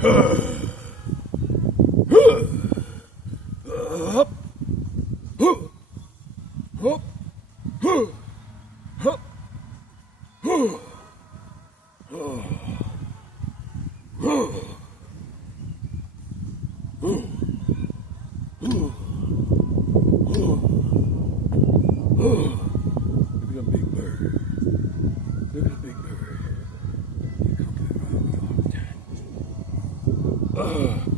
Look at that big bird. Look at that big bird. He comes around me all the time.